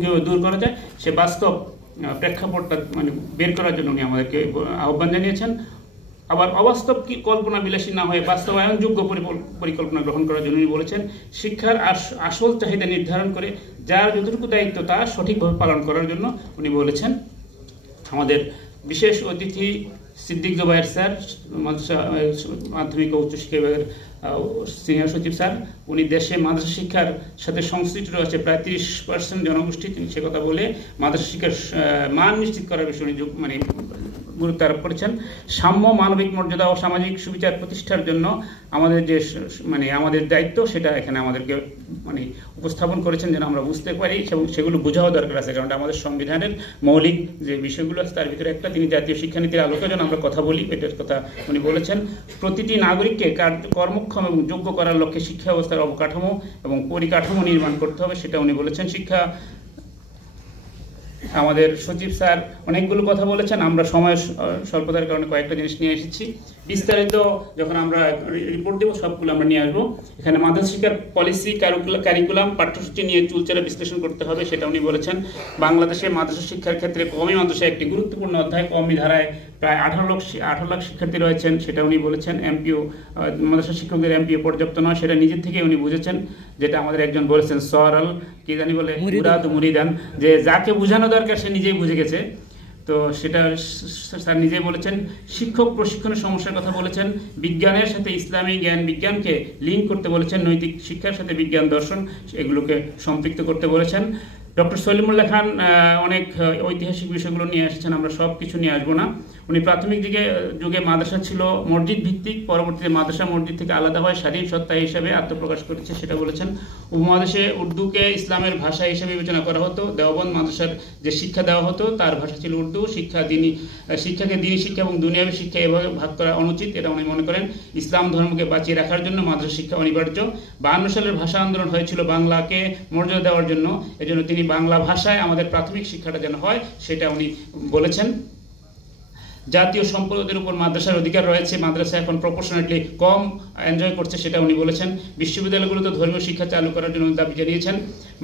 কীভাবে দূর করা যায় সে বাস্তব প্রেক্ষাপটটা মানে বের করার জন্য উনি আমাদেরকে আহ্বান জানিয়েছেন। আবার অবাস্তব কি কল্পনা বিলাসী না হয়ে বাস্তবায়নযোগ্য পরিকল্পনা গ্রহণ করার জন্য উনি বলেছেন শিক্ষার আসল চাহিদা নির্ধারণ করে যার যতটুকু দায়িত্ব তা সঠিকভাবে পালন করার জন্য উনি বলেছেন। আমাদের বিশেষ অতিথি সিদ্দিক জুবায়ের স্যার, মাধ্যমিক ও উচ্চশিক্ষা বিভাগের সিনিয়র সচিব স্যার, উনি দেশে মাদ্রাসা শিক্ষার সাথে সংশ্লিষ্ট রয়েছে প্রায় 30% জনগোষ্ঠী। তিনি সে কথা বলে মাদ্রাসা শিক্ষার মান নিশ্চিত করার বিষয়ে উনি মানে গুরুত্ব আরোপ করেছেন। সাম্য, মানবিক মর্যাদা ও সামাজিক সুবিচার প্রতিষ্ঠার জন্য আমাদের যে মানে আমাদের দায়িত্ব সেটা এখানে আমাদেরকে মানে উপস্থাপন করেছেন যেন আমরা বুঝতে পারি এবং সেগুলো বোঝাও দরকার আছে। কারণ আমাদের সংবিধানের মৌলিক যে বিষয়গুলো আছে তার ভিতরে একটা, তিনি জাতীয় শিক্ষানীতির আলোকে যেন আমরা কথা বলি এটার কথা উনি বলেছেন। প্রতিটি নাগরিককে কর্মক্ষম এবং যোগ্য করার লক্ষ্যে শিক্ষা ব্যবস্থার অবকাঠামো এবং পরিকাঠামো নির্মাণ করতে হবে সেটা উনি বলেছেন। শিক্ষা আমাদের সচিব স্যার অনেকগুলো কথা বলেছেন, আমরা সময় স্বল্পতার কারণে কয়েকটা জিনিস নিয়ে এসেছি। বিস্তারিত যখন আমরা রিপোর্ট দেবো সবগুলো আমরা নিয়ে আসবো। এখানে মাদ্রাসা শিক্ষার পলিসি, কারিকুলাম, পাঠ্যসূচি নিয়ে চুলচেরা বিশ্লেষণ করতে হবে সেটা উনি বলেছেন। বাংলাদেশে মাদ্রাসা শিক্ষার ক্ষেত্রে কওমি মাদ্রাসা একটি গুরুত্বপূর্ণ অধ্যায়। কওমি ধারায় প্রায় 18 লাখ শিক্ষার্থী রয়েছেন সেটা উনি বলেছেন। এমপিও মাদ্রাসা শিক্ষকদের এমপিও পর্যাপ্ত নয় সেটা নিজের থেকে উনি বুঝেছেন। যেটা আমাদের একজন বলেছেন সরাল কি জানি বলে মুরিদান, যে যাকে বোঝানো দরকার সে নিজেই বুঝে গেছে। তো সেটা স্যার নিজেই বলেছেন। শিক্ষক প্রশিক্ষণের সমস্যার কথা বলেছেন। বিজ্ঞানের সাথে ইসলামী জ্ঞান বিজ্ঞানকে লিঙ্ক করতে বলেছেন। নৈতিক শিক্ষার সাথে বিজ্ঞান দর্শন এগুলোকে সম্পৃক্ত করতে বলেছেন। ডক্টর সলিমুল্লাহ খান অনেক ঐতিহাসিক বিষয়গুলো নিয়ে এসেছেন, আমরা সব কিছু নিয়ে আসবো না। উনি প্রাথমিক যুগে মাদ্রাসা ছিল মসজিদ ভিত্তিক, পরবর্তীতে মাদ্রাসা মসজিদ থেকে আলাদা হয় স্বাধীন সত্তা হিসাবে আত্মপ্রকাশ করেছে সেটা বলেছেন। উপমহাদেশে উর্দুকে ইসলামের ভাষা হিসেবে বিবেচনা করা হতো। দেওবন্দ মাদ্রাসার যে শিক্ষা দেওয়া হতো তার ভাষা ছিল উর্দু। শিক্ষাকে দিনী শিক্ষা এবং দুনিয়াবী শিক্ষা এভাবে ভাগ করা অনুচিত, এটা উনি মনে করেন। ইসলাম ধর্মকে বাঁচিয়ে রাখার জন্য মাদ্রাসা শিক্ষা অনিবার্য। 52 সালের ভাষা আন্দোলন হয়েছিল বাংলাকে মর্যাদা দেওয়ার জন্য, এজন্য তিনি বাংলা ভাষায় আমাদের প্রাথমিক শিক্ষাটা যেন হয় সেটা উনি বলেছেন। জাতীয় সম্পদের উপর মাদ্রাসার অধিকার রয়েছে, মাদ্রাসা এখন প্রপোর্শনেটলি কম এনজয় করছে সেটা উনি বলেছেন। বিশ্ববিদ্যালয়গুলোতে ধর্মীয় শিক্ষা চালু করার জন্য দাবি জানিয়েছেন।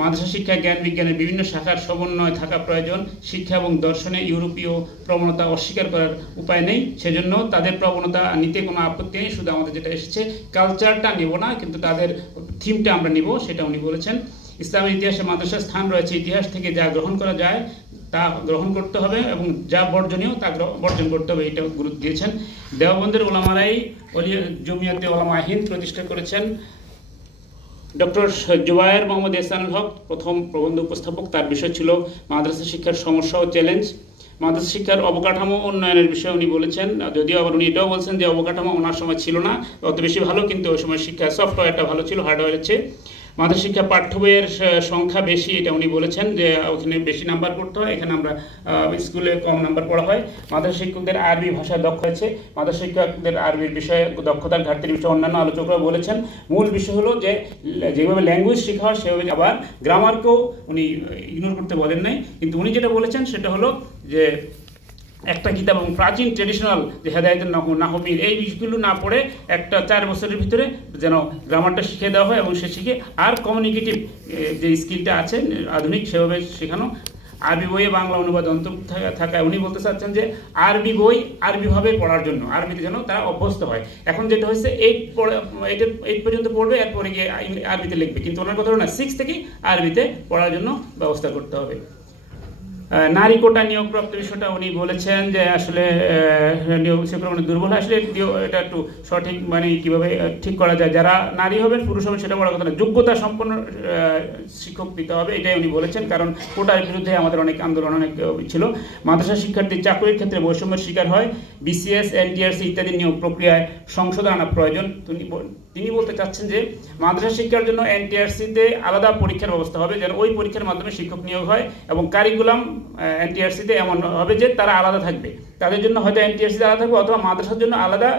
মাদ্রাসা শিক্ষায় জ্ঞান বিজ্ঞানের বিভিন্ন শাখার সমন্বয় থাকা প্রয়োজন। শিক্ষা এবং দর্শনে ইউরোপীয় প্রবণতা অস্বীকার করার উপায় নেই, সেজন্য তাদের প্রবণতা নিতে কোনো আপত্তি নেই। শুধু আমাদের যেটা এসেছে কালচারটা নেব না, কিন্তু তাদের থিমটা আমরা নিব সেটা উনি বলেছেন। ইসলামের ইতিহাসে মাদ্রাসার স্থান রয়েছে, ইতিহাস থেকে যা গ্রহণ করা যায় তা গ্রহণ করতে হবে এবং যা বর্জনীয় তা বর্জন করতে হবে এটা গুরুত্ব দিয়েছেন। দেওবন্দের ওলামারাই জমিয়তে ওলামা হিন্দ প্রতিষ্ঠা করেছেন। ডক্টর জুবায়ের মোহাম্মদ এহসানুল হক প্রথম প্রবন্ধ উপস্থাপক, তার বিষয় ছিল মাদ্রাসা শিক্ষার সমস্যা ও চ্যালেঞ্জ। মাদ্রাসা শিক্ষার অবকাঠামো উন্নয়নের বিষয়ে উনি বলেছেন, যদিও আবার উনি এটাও বলছেন যে অবকাঠামো ওনার সময় ছিল না অত বেশি ভালো, কিন্তু ওই সময় শিক্ষা সফটওয়্যারটা ভালো ছিল হার্ডওয়্যারের চেয়ে। মাদ্রাসা শিক্ষা পাঠ্য বইয়ের সংখ্যা বেশি, এটা উনি বলেছেন যে ওখানে বেশি নাম্বার পড়তে হয়, এখানে আমরা স্কুলে কম নাম্বার পড়া হয়। মাদ্রাসা শিক্ষকদের আরবি ভাষায় দক্ষ হয়েছে, মাদ্রাসা শিক্ষকদের আরবির বিষয়ে দক্ষতার ঘাটতির বিষয়ে অন্যান্য আলোচকরা বলেছেন। মূল বিষয় হলো যে যেভাবে ল্যাঙ্গুয়েজ শেখা হয় সেভাবে, আবার গ্রামারকেও উনি ইগনোর করতে বলেন নাই, কিন্তু উনি যেটা বলেছেন সেটা হলো যে একটা কিতাব এবং প্রাচীন ট্রেডিশনাল যে হেদায়েতুন নাহমির এই বিষয়গুলো না পড়ে একটা 4 বছরের ভিতরে যেন গ্রামারটা শিখিয়ে দেওয়া হয় এবং সে শিখে আর কমিউনিকেটিভ যে স্কিলটা আছে আধুনিক সেভাবে শেখানো। আরবি বইয়ে বাংলা অনুবাদ অন্তর্ভুক্ত থাকায় উনি বলতে চাচ্ছেন যে আরবি বই আরবিভাবে পড়ার জন্য, আরবিতে যেন তারা অভ্যস্ত হয়। এখন যেটা হচ্ছে 8 পর্যন্ত পড়বে, এরপরে গিয়ে আরবিতে লিখবে, কিন্তু ওনার কথা হলো না 6 থেকেই আরবিতে পড়ার জন্য ব্যবস্থা করতে হবে। নারী কোটা নিয়োগপ্রাপ্ত বিষয়টা উনি বলেছেন যে আসলে নিয়োগ মানে দুর্বল, আসলে এটা একটু সঠিক মানে কীভাবে ঠিক করা যায়, যারা নারী হবেন পুরুষ হবেন সেটা বড় কথা না, যোগ্যতা সম্পন্ন শিক্ষক দিতে হবে এটাই উনি বলেছেন। কারণ কোটার বিরুদ্ধে আমাদের অনেক আন্দোলন অনেক ছিল। মাদ্রাসা শিক্ষার্থীর চাকরির ক্ষেত্রে বৈষম্যের শিকার হয়, বিসিএস এনটিআরসি ইত্যাদি নিয়োগ প্রক্রিয়ায় সংশোধন আনা প্রয়োজন। তিনি বলতে চাচ্ছেন যে মাদ্রাসা শিক্ষার জন্য এনটিআরসিতে আলাদা পরীক্ষার ব্যবস্থা হবে, যেন ওই পরীক্ষার মাধ্যমে শিক্ষক নিয়োগ হয়, এবং কারিকুলাম এনটিআরসিতে এমন হবে যে তারা আলাদা থাকবে, তাদের জন্য হয়তো এনটিআরসিতে আলাদা থাকবে অথবা মাদ্রাসার জন্য আলাদা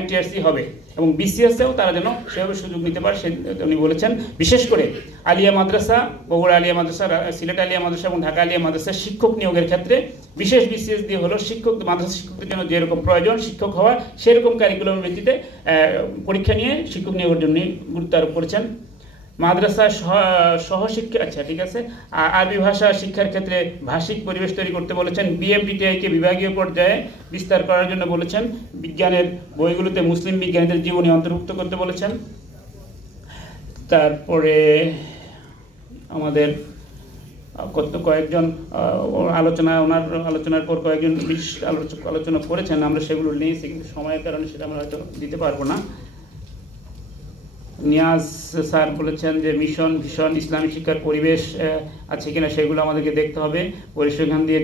এনটিআরসি হবে, এবং বিসিএসেও তারা যেন সেভাবে সুযোগ নিতে পারে সে উনি বলেছেন। বিশেষ করে আলিয়া মাদ্রাসা, বগুড়া আলিয়া মাদ্রাসা, সিলেট আলিয়া মাদ্রাসা এবং ঢাকা আলিয়া মাদ্রাসার শিক্ষক নিয়োগের ক্ষেত্রে বিশেষ বিসিএস দিয়ে হলো মাদ্রাসা শিক্ষকদের জন্য যেরকম প্রয়োজন শিক্ষক হওয়ার সেরকম কারিকুলামের ভিত্তিতে পরীক্ষা নিয়ে শিক্ষক নিয়োগের জন্য গুরুত্ব আরোপ করেছেন। মাদ্রাসা সহশিক্ষা, আচ্ছা ঠিক আছে, আরবি ভাষা শিক্ষার ক্ষেত্রে ভাষিক পরিবেশ তৈরি করতে বলেছেন। বিএমডিটিআইকে বিভাগীয় পর্যায়ে বিস্তার করার জন্য বলেছেন। বিজ্ঞানের বইগুলোতে মুসলিম বিজ্ঞানীদের জীবনী অন্তর্ভুক্ত করতে বলেছেন। তারপরে আমাদের কয়েকজন ওনার আলোচনার পর কয়েকজন বিশেষ আলোচনা করেছেন, আমরা সেগুলো নিয়েছি, কিন্তু সময়ের কারণে সেটা আমরা হয়তো দিতে পারবো না। নিয়াজ স্যার বলেছেন যে মিশন ভীষণ ইসলামী শিক্ষার পরিবেশ আছে কিনা সেগুলো আমাদেরকে দেখতে হবে, পরিসংখ্যান দিয়ে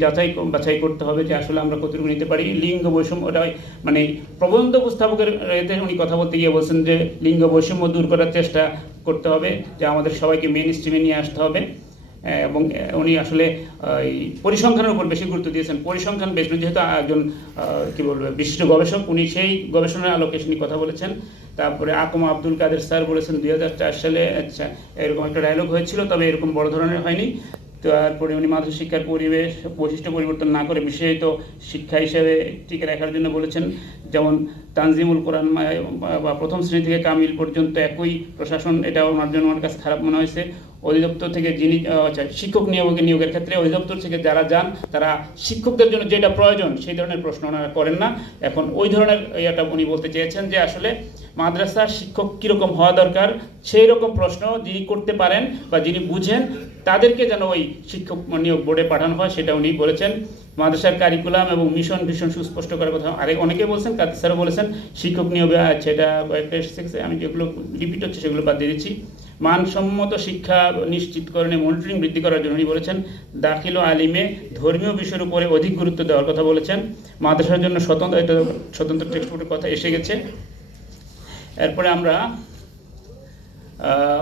বাছাই করতে হবে যে আসলে আমরা কতটুকু নিতে পারি। লিঙ্গ বৈষম্য, ওটা মানে প্রবন্ধ উপস্থাপকের এতে উনি কথা বলতে গিয়ে বলছেন যে লিঙ্গ বৈষম্য দূর করার চেষ্টা করতে হবে, যে আমাদের সবাইকে মেইন স্ট্রিমে নিয়ে আসতে হবে। এবং উনি আসলে পরিসংখ্যানের উপর বেশি গুরুত্ব দিয়েছেন। পরিসংখ্যান বেশ, যেহেতু একজন কি বলবো বিশিষ্ট গবেষক, উনি সেই গবেষণার আলোকে উনি কথা বলেছেন। তারপরে আকমা আব্দুল কাদের স্যার বলেছেন 2004 সালে আচ্ছা এরকম একটা ডায়লগ হয়েছিল, তবে এরকম বড় ধরনের হয়নি। তারপরে উনি মাদ্রাসা শিক্ষার পরিবেশ বৈশিষ্ট্য পরিবর্তন না করে বিশেষত শিক্ষা হিসেবে টিকে রাখার জন্য বলেছেন। যেমন তানজিমুল কোরআন বা প্রথম শ্রেণী থেকে কামিল পর্যন্ত একই প্রশাসন, এটা ওনার জন্য আমার কাছে খারাপ মনে হয়েছে। অধিদপ্তর থেকে যিনি শিক্ষক নিয়োগের ক্ষেত্রে অধিদপ্তর থেকে যারা যান তারা শিক্ষকদের জন্য যেটা প্রয়োজন সেই ধরনের প্রশ্ন ওনারা করেন না। এখন ওই ধরনের ইয়েটা উনি বলতে চেয়েছেন যে আসলে মাদ্রাসার শিক্ষক কীরকম হওয়া দরকার সেই রকম প্রশ্ন যিনি করতে পারেন বা যিনি বুঝেন তাদেরকে যেন ওই শিক্ষক নিয়োগ বোর্ডে পাঠানো হয়, সেটা উনি বলেছেন। মাদ্রাসার কারিকুলাম এবং মিশন ভীষণ সুস্পষ্ট করার কথা অনেকে বলছেন, কাদের স্যারও বলেছেন। শিক্ষক নিয়োগে সেটা কয়েকটা এসেছে, আমি যেগুলো রিপিট হচ্ছে সেগুলো বাদ দিয়ে দিচ্ছি। মানসম্মত শিক্ষা নিশ্চিতকরণে মনিটরিং বৃদ্ধি করার জন্য উনি বলেছেন। দাখিল ও আলিমে ধর্মীয় বিষয়ের উপরে অধিক গুরুত্ব দেওয়ার কথা বলেছেন। মাদ্রাসার জন্য স্বতন্ত্র টেক্সট বুকের কথা এসে গেছে। এরপরে আমরা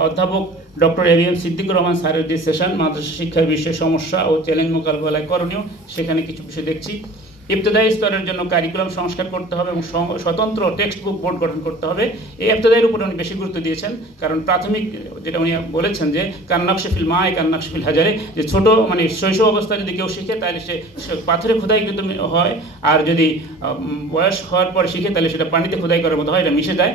অধ্যাপক ডক্টর এবিএম সিদ্দিকুর রহমান স্যারের যে সেশন মাদ্রাসা শিক্ষার বিষয়ে সমস্যা ও চ্যালেঞ্জ মোকাবেলায় করণীয়, সেখানে কিছু বিষয় দেখছি। ইবতদায়ী স্তরের জন্য কারিকুলাম সংস্কার করতে হবে এবং স্বতন্ত্র টেক্সট বুক বোর্ড গঠন করতে হবে। এই ইবতদায়ীর উপরে উনি বেশি গুরুত্ব দিয়েছেন, কারণ প্রাথমিক যেটা উনি বলেছেন যে কান্নাকশফিল মা কান্নাকশফিল হাজারে, যে ছোট মানে শৈশব অবস্থায় যদি কেউ শিখে তাহলে সে পাথরে খোদাই কিন্তু হয়, আর যদি বয়স হওয়ার পর শিখে তাহলে সেটা পানিতে খোদাই করার মতো হয়, এটা মিশে যায়।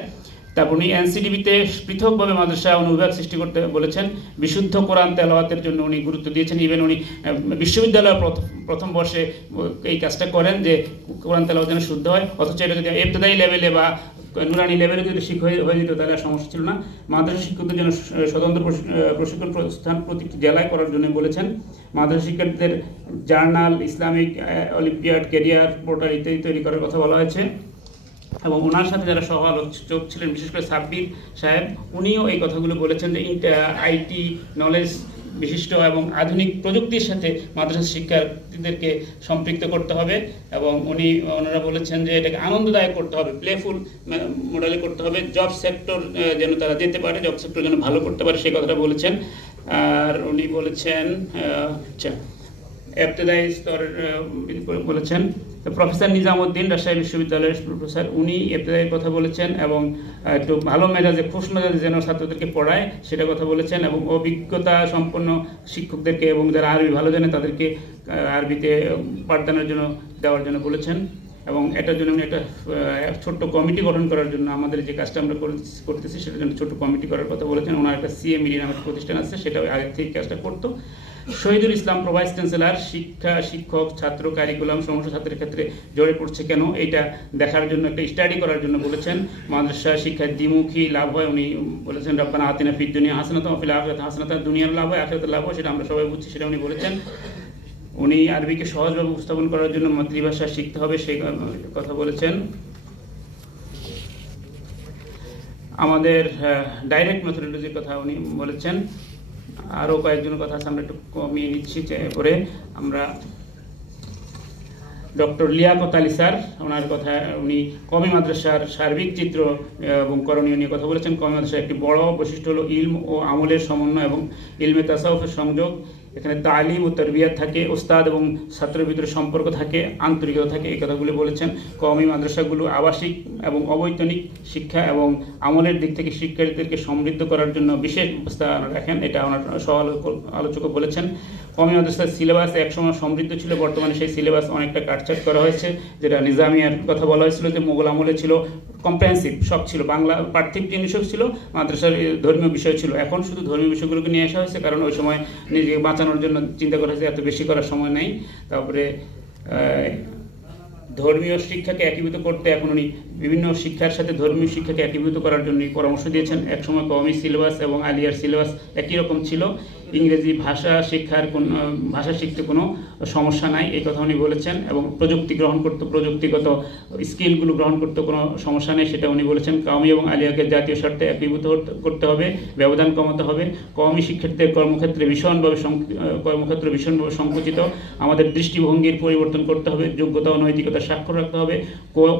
তারপর উনি এনসিডিবিতে পৃথকভাবে মাদ্রাসা অনুবিভাগ সৃষ্টি করতে বলেছেন। বিশুদ্ধ কোরআন তেলাওয়াতের জন্য উনি গুরুত্ব দিয়েছেন। ইভেন উনি বিশ্ববিদ্যালয়ের প্রথম বর্ষে এই কাজটা করেন যে কোরআন তেলাওয়াত যেন শুদ্ধ হয়, অথচ এটা যদি ইবতদায়ী লেভেলে বা নুরানি লেভেলে যদি হয়ে যেত তাহলে সমস্যা ছিল না। মাদ্রাসা শিক্ষকদের জন্য স্বতন্ত্র প্রশিক্ষণ প্রতিষ্ঠান প্রতিটি জেলায় করার জন্য বলেছেন। মাদ্রাসা শিক্ষার্থীদের journal, Islamic olympiad, career portal ইত্যাদি তৈরি করার কথা বলা হয়েছে। এবং ওনার সাথে যারা সহ আলোচক ছিলেন, বিশেষ করে সাব্বির সাহেব, উনিও এই কথাগুলো বলেছেন যে আইটি নলেজ বিশিষ্ট এবং আধুনিক প্রযুক্তির সাথে মাদ্রাসা শিক্ষার্থীদেরকে সম্পৃক্ত করতে হবে। এবং ওনারা বলেছেন যে এটাকে আনন্দদায়ক করতে হবে, প্লেফুল মডেলে করতে হবে। জব সেক্টর যেন তারা যেতে পারে, জব সেক্টর যেন ভালো করতে পারে সেই কথাটা বলেছেন। আর উনি বলেছেন আচ্ছা ইবতদায়ী স্তর বলেছেন। প্রফেসর নিজামুদ্দিন রাজশাহী বিশ্ববিদ্যালয়ের প্রফেসর, উনি ইবতদায়ীর কথা বলেছেন এবং একটু ভালো মেজাজে খুশ মেজাজে যেন ছাত্রদেরকে পড়ায় সেটা কথা বলেছেন। এবং অভিজ্ঞতা সম্পন্ন শিক্ষকদেরকে এবং যারা আরবি ভালো জানে তাদেরকে আরবিতে পাঠদানের জন্য দেওয়ার জন্য বলেছেন। এবং এটার জন্য উনি একটা ছোট্ট কমিটি গঠন করার জন্য আমাদের যে কাজটা আমরা করতেছি সেটার জন্য ছোট্ট কমিটি করার কথা বলেছেন। ওনার একটা সিএমইডি নামের প্রতিষ্ঠান আছে, সেটা আগে থেকে কাজটা করতো। শহীদুল ইসলাম প্রভাইস চ্যান্সেলর, শিক্ষক ছাত্র কারিকুলাম সমস্যা ছাত্রের ক্ষেত্রে জড়ে পড়ছে কেন এটা দেখার জন্য একটা স্টাডি করার জন্য বলেছেন। মাদ্রাসা শিক্ষার দ্বিমুখী লাভ হয়, উনি বলেছেন রব্বানা আতিনা ফিদ দুনিয়া হাসানাতাও ওয়া ফিল আখিরাতি হাসানাতাও, দুনিয়ার লাভ হয় আখিরাতের লাভ হয়, সেটা আমরা সবাই বুঝছি, সেটা উনি বলেছেন। উনি আরবিকে সহজভাবে উপস্থাপন করার জন্য মাতৃভাষা শিখতে হবে সেই কথা বলেছেন। আমাদের ডাইরেক্ট মেথোডোলজির কথা উনি বলেছেন। আরও কয়েকজনের কথা আছে, আমরা একটু কমিয়ে নিচ্ছি। পরে আমরা ডক্টর লিয়াকত আলী স্যার, ওনার কথা, উনি কওমি মাদ্রাসার সার্বিক চিত্র এবং করণীয় নিয়ে কথা বলেছেন। কওমি মাদ্রাসার একটি বড় বৈশিষ্ট্য হলো ইলম ও আমলের সমন্বয় এবং ইলমে তাসাউফের সংযোগ। এখানে তালিম ও তারবিয়াত থাকে, ওস্তাদ এবং ছাত্রের ভিতরে সম্পর্ক থাকে, আন্তরিকতা থাকে, এই কথাগুলো বলেছেন। কওমি মাদ্রাসাগুলো আবাসিক এবং অবৈতনিক শিক্ষা এবং আমলের দিক থেকে শিক্ষার্থীদেরকে সমৃদ্ধ করার জন্য বিশেষ ব্যবস্থা রাখেন, এটা ওনার সহ আলোচক বলেছেন। কওমি মাদ্রাসার সিলেবাস একসময় সমৃদ্ধ ছিল, বর্তমানে সেই সিলেবাস অনেকটা কাটছাট করা হয়েছে। যেটা নিজামিয়ার কথা বলা হয়েছিল যে মোগল আমলে ছিল কম্প্রেহেন্সিভ, সব ছিল, বাংলা পার্থিব জিনিসও ছিল, মাদ্রাসার ধর্মীয় বিষয় ছিল। এখন শুধু ধর্মীয় বিষয়গুলোকে নিয়ে আসা হয়েছে, কারণ ওই সময় নিজেকে বাঁচানোর জন্য চিন্তা করা হয়েছে, এত বেশি করার সময় নেই। তারপরে ধর্মীয় শিক্ষাকে একীভূত করতে এখন উনি বিভিন্ন শিক্ষার সাথে ধর্মীয় শিক্ষাকে একীভূত করার জন্য পরামর্শ দিয়েছেন। একসময় কওমি সিলেবাস এবং আলিয়ার সিলেবাস একই রকম ছিল, ইংরেজি ভাষা শিখতে কোনো সমস্যা নাই, এই কথা উনি বলেছেন। এবং প্রযুক্তিগত স্কিলগুলো গ্রহণ করতে কোনো সমস্যা নেই, সেটা উনি বলেছেন। কওমি এবং আলিয়াকে জাতীয় স্বার্থে একীভূত করতে হবে, ব্যবধান কমাতে হবে। কওমি শিক্ষার্থীদের কর্মক্ষেত্র ভীষণভাবে সংকুচিত, আমাদের দৃষ্টিভঙ্গির পরিবর্তন করতে হবে, যোগ্যতা ও নৈতিকতা স্বাক্ষর রাখতে হবে।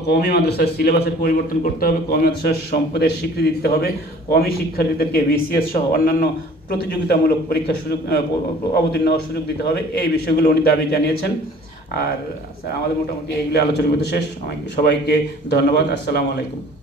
কওমি মাদ্রাসার সিলেবাসের পরিবর্তন করতে হবে, কওমি মাদ্রাসার সম্পদের স্বীকৃতি দিতে হবে, কওমি শিক্ষার্থীদেরকে বিসিএস সহ অন্যান্য প্রতিযোগিতামূলক পরীক্ষার সুযোগ অবতীর্ণ হওয়ার সুযোগ দিতে হবে। এই বিষয়গুলো উনি দাবি জানিয়েছেন। আর স্যার আমাদের মোটামুটি এইগুলো আলোচনা করতে শেষ। সবাইকে ধন্যবাদ। আসসালামু আলাইকুম।